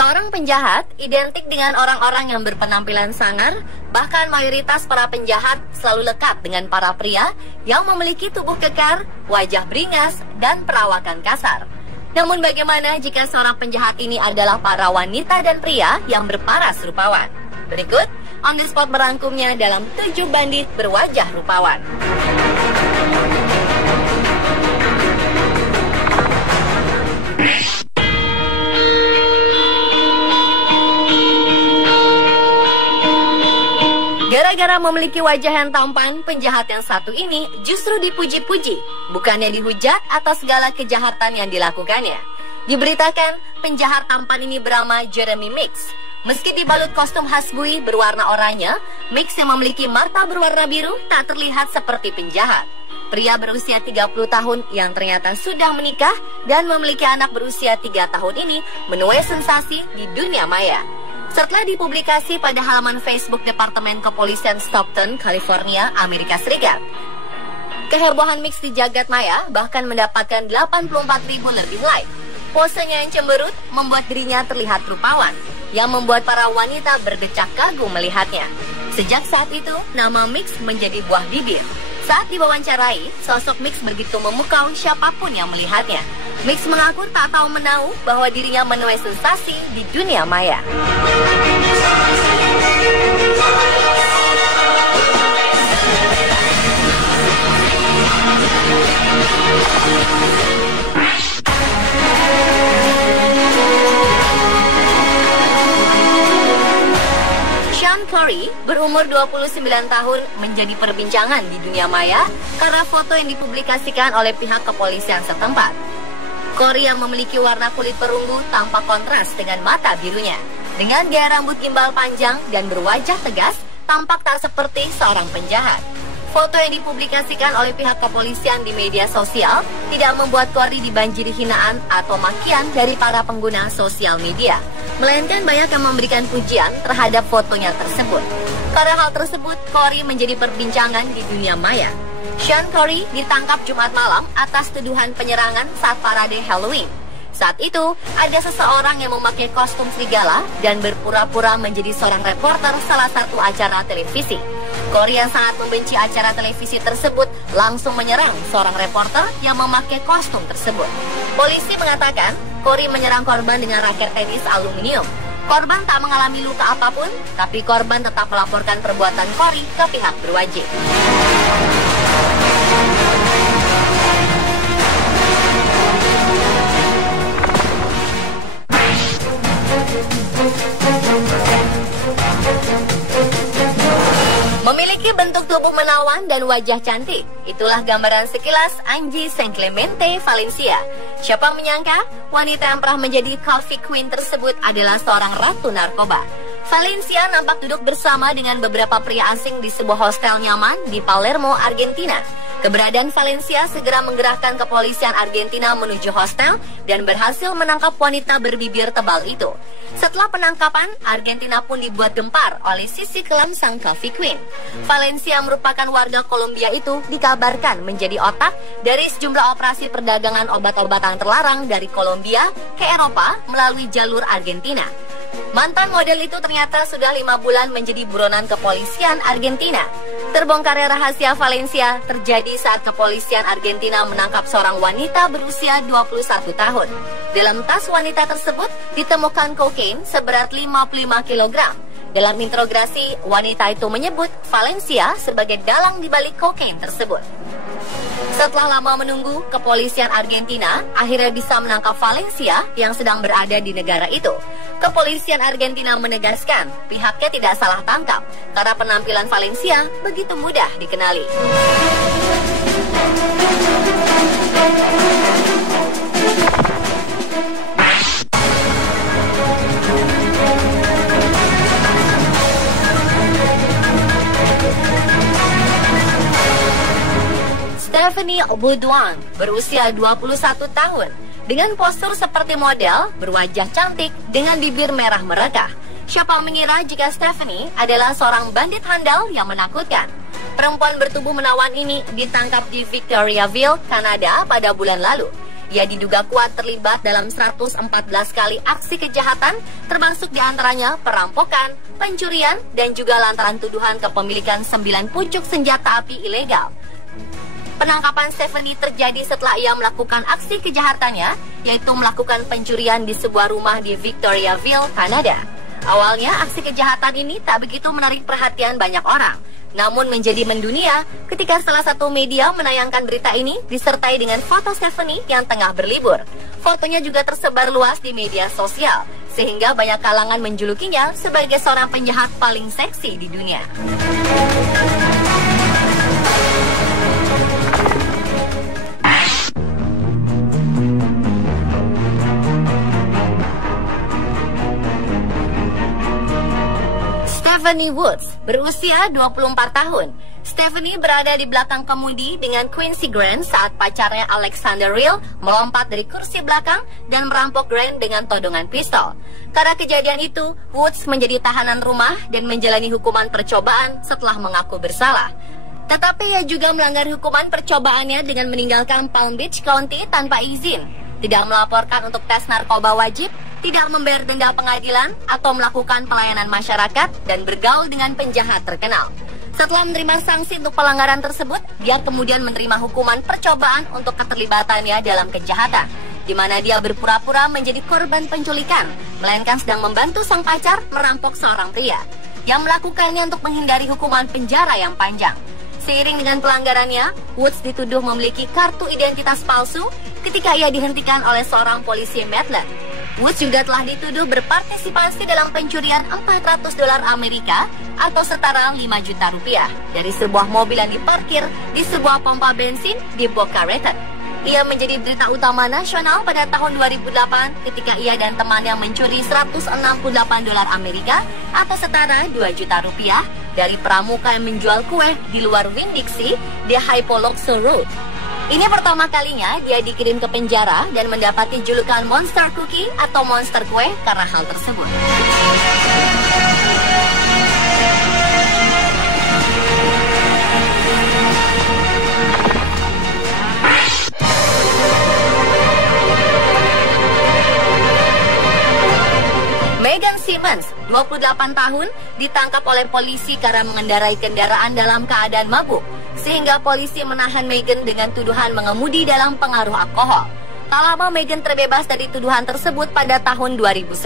Seorang penjahat identik dengan orang-orang yang berpenampilan sangar, bahkan mayoritas para penjahat selalu lekat dengan para pria yang memiliki tubuh kekar, wajah beringas, dan perawakan kasar. Namun bagaimana jika seorang penjahat ini adalah para wanita dan pria yang berparas rupawan? Berikut On The Spot merangkumnya dalam 7 bandit berwajah rupawan. Gara-gara memiliki wajah yang tampan, penjahat yang satu ini justru dipuji-puji, bukannya dihujat atas segala kejahatan yang dilakukannya. Diberitakan, penjahat tampan ini bernama Jeremy Mix. Meski dibalut kostum khas bui berwarna oranye, Mix yang memiliki mata berwarna biru tak terlihat seperti penjahat. Pria berusia 30 tahun yang ternyata sudah menikah dan memiliki anak berusia 3 tahun ini menuai sensasi di dunia maya. Setelah dipublikasi pada halaman Facebook Departemen Kepolisian Stockton, California, Amerika Serikat. Kehebohan Mix di jagat maya bahkan mendapatkan 84.000 lebih like. Posenya yang cemberut membuat dirinya terlihat rupawan, yang membuat para wanita berdecak kagum melihatnya. Sejak saat itu, nama Mix menjadi buah bibir. Saat diwawancarai, sosok Mix begitu memukau siapapun yang melihatnya. Mix mengaku tak tahu menahu bahwa dirinya menuai sensasi di dunia maya. Sean Curry berumur 29 tahun menjadi perbincangan di dunia maya karena foto yang dipublikasikan oleh pihak kepolisian setempat. Curry yang memiliki warna kulit perunggu tampak kontras dengan mata birunya. Dengan gaya rambut gimbal panjang dan berwajah tegas, tampak tak seperti seorang penjahat. Foto yang dipublikasikan oleh pihak kepolisian di media sosial tidak membuat Curry dibanjiri hinaan atau makian dari para pengguna sosial media, melainkan banyak yang memberikan pujian terhadap fotonya tersebut. Karena hal tersebut, Curry menjadi perbincangan di dunia maya. Sean Curry ditangkap Jumat malam atas tuduhan penyerangan saat parade Halloween. Saat itu, ada seseorang yang memakai kostum serigala dan berpura-pura menjadi seorang reporter salah satu acara televisi. Curry yang sangat membenci acara televisi tersebut langsung menyerang seorang reporter yang memakai kostum tersebut. Polisi mengatakan, Curry menyerang korban dengan raket tenis aluminium. Korban tak mengalami luka apapun, tapi korban tetap melaporkan perbuatan Curry ke pihak berwajib. Memiliki bentuk tubuh menawan dan wajah cantik, itulah gambaran sekilas Angie Saint Clemente Valencia. Siapa menyangka wanita yang pernah menjadi coffee queen tersebut adalah seorang ratu narkoba. Valencia nampak duduk bersama dengan beberapa pria asing di sebuah hostel nyaman di Palermo, Argentina. Keberadaan Valencia segera menggerakkan kepolisian Argentina menuju hostel dan berhasil menangkap wanita berbibir tebal itu. Setelah penangkapan, Argentina pun dibuat gempar oleh sisi kelam sang coffee queen. Valencia merupakan warga Kolombia itu dikabarkan menjadi otak dari sejumlah operasi perdagangan obat-obatan terlarang dari Kolombia ke Eropa melalui jalur Argentina. Mantan model itu ternyata sudah 5 bulan menjadi buronan kepolisian Argentina. Terbongkarnya rahasia Valencia terjadi saat kepolisian Argentina menangkap seorang wanita berusia 21 tahun. Dalam tas wanita tersebut ditemukan kokain seberat 55 kg. Dalam interogasi, wanita itu menyebut Valencia sebagai dalang di balik kokain tersebut. Setelah lama menunggu, kepolisian Argentina akhirnya bisa menangkap Valencia yang sedang berada di negara itu. Kepolisian Argentina menegaskan pihaknya tidak salah tangkap karena penampilan Valencia begitu mudah dikenali. Stephanie Boudoin berusia 21 tahun dengan postur seperti model, berwajah cantik dengan bibir merah merekah. Siapa mengira jika Stephanie adalah seorang bandit handal yang menakutkan. Perempuan bertubuh menawan ini ditangkap di Victoriaville, Kanada pada bulan lalu. Dia diduga kuat terlibat dalam 114 kali aksi kejahatan, termasuk diantaranya perampokan, pencurian, dan juga lantaran tuduhan kepemilikan 9 pucuk senjata api ilegal. Penangkapan Stephanie terjadi setelah ia melakukan aksi kejahatannya, yaitu melakukan pencurian di sebuah rumah di Victoriaville, Kanada. Awalnya aksi kejahatan ini tak begitu menarik perhatian banyak orang, namun menjadi mendunia ketika salah satu media menayangkan berita ini disertai dengan foto Stephanie yang tengah berlibur. Fotonya juga tersebar luas di media sosial, sehingga banyak kalangan menjulukinya sebagai seorang penjahat paling seksi di dunia. Stephanie Woods berusia 24 tahun. Stephanie berada di belakang kemudi dengan Quincy Grant saat pacarnya Alexander Real melompat dari kursi belakang dan merampok Grant dengan todongan pistol. Karena kejadian itu, Woods menjadi tahanan rumah dan menjalani hukuman percobaan setelah mengaku bersalah. Tetapi ia juga melanggar hukuman percobaannya dengan meninggalkan Palm Beach County tanpa izin, tidak melaporkan untuk tes narkoba wajib, tidak membayar denda pengadilan, atau melakukan pelayanan masyarakat, dan bergaul dengan penjahat terkenal. Setelah menerima sanksi untuk pelanggaran tersebut, dia kemudian menerima hukuman percobaan untuk keterlibatannya dalam kejahatan, di mana dia berpura-pura menjadi korban penculikan, melainkan sedang membantu sang pacar merampok seorang pria, yang melakukannya untuk menghindari hukuman penjara yang panjang. Seiring dengan pelanggarannya, Woods dituduh memiliki kartu identitas palsu ketika ia dihentikan oleh seorang polisi Maryland. Woods juga telah dituduh berpartisipasi dalam pencurian $400 Amerika atau setara 5 juta rupiah dari sebuah mobil yang diparkir di sebuah pompa bensin di Boca Raton. Ia menjadi berita utama nasional pada tahun 2008 ketika ia dan temannya mencuri $168 Amerika atau setara 2 juta rupiah dari pramuka yang menjual kue di luar Winn-Dixie di Hypoluxo Road. Ini pertama kalinya dia dikirim ke penjara dan mendapati julukan Monster Cookie atau Monster Kue karena hal tersebut. Megan Simmons, 28 tahun, ditangkap oleh polisi karena mengendarai kendaraan dalam keadaan mabuk, sehingga polisi menahan Megan dengan tuduhan mengemudi dalam pengaruh alkohol. Tak lama Megan terbebas dari tuduhan tersebut pada tahun 2010.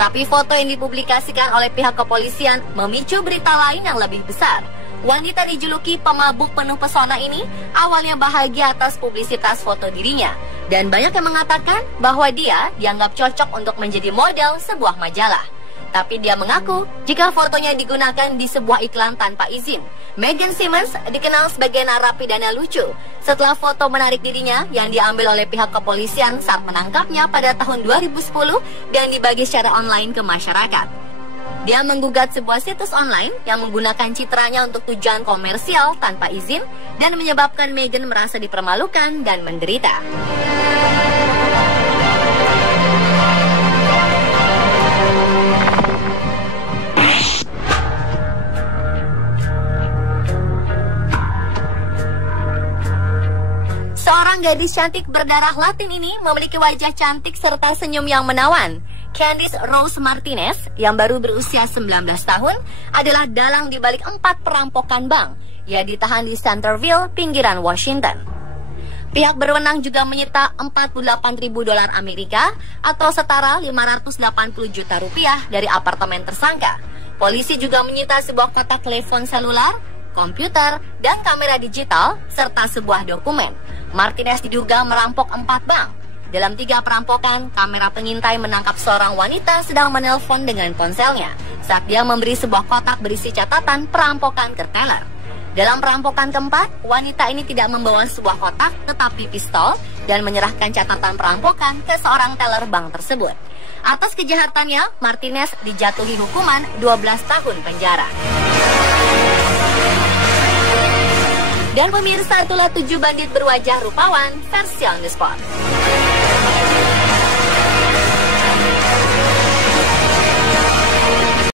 Tapi foto yang dipublikasikan oleh pihak kepolisian memicu berita lain yang lebih besar. Wanita dijuluki pemabuk penuh pesona ini awalnya bahagia atas publisitas foto dirinya, dan banyak yang mengatakan bahwa dia dianggap cocok untuk menjadi model sebuah majalah. Tapi dia mengaku jika fotonya digunakan di sebuah iklan tanpa izin. Megan Simmons dikenal sebagai narapidana lucu setelah foto menarik dirinya yang diambil oleh pihak kepolisian saat menangkapnya pada tahun 2010 dan dibagi secara online ke masyarakat. Dia menggugat sebuah situs online yang menggunakan citranya untuk tujuan komersial tanpa izin dan menyebabkan Megan merasa dipermalukan dan menderita. Seorang gadis cantik berdarah Latin ini memiliki wajah cantik serta senyum yang menawan. Candice Rose Martinez yang baru berusia 19 tahun adalah dalang di balik 4 perampokan bank. Ia ditahan di Centerville, pinggiran Washington. Pihak berwenang juga menyita $48.000 Amerika atau setara 580 juta rupiah dari apartemen tersangka. Polisi juga menyita sebuah kotak telepon selular, komputer, dan kamera digital serta sebuah dokumen. Martinez diduga merampok 4 bank. Dalam 3 perampokan, kamera pengintai menangkap seorang wanita sedang menelpon dengan ponselnya saat dia memberi sebuah kotak berisi catatan perampokan ke teller. Dalam perampokan keempat, wanita ini tidak membawa sebuah kotak tetapi pistol dan menyerahkan catatan perampokan ke seorang teller bank tersebut. Atas kejahatannya, Martinez dijatuhi hukuman 12 tahun penjara. Dan pemirsa, itulah 7 bandit berwajah rupawan versi On The Spot.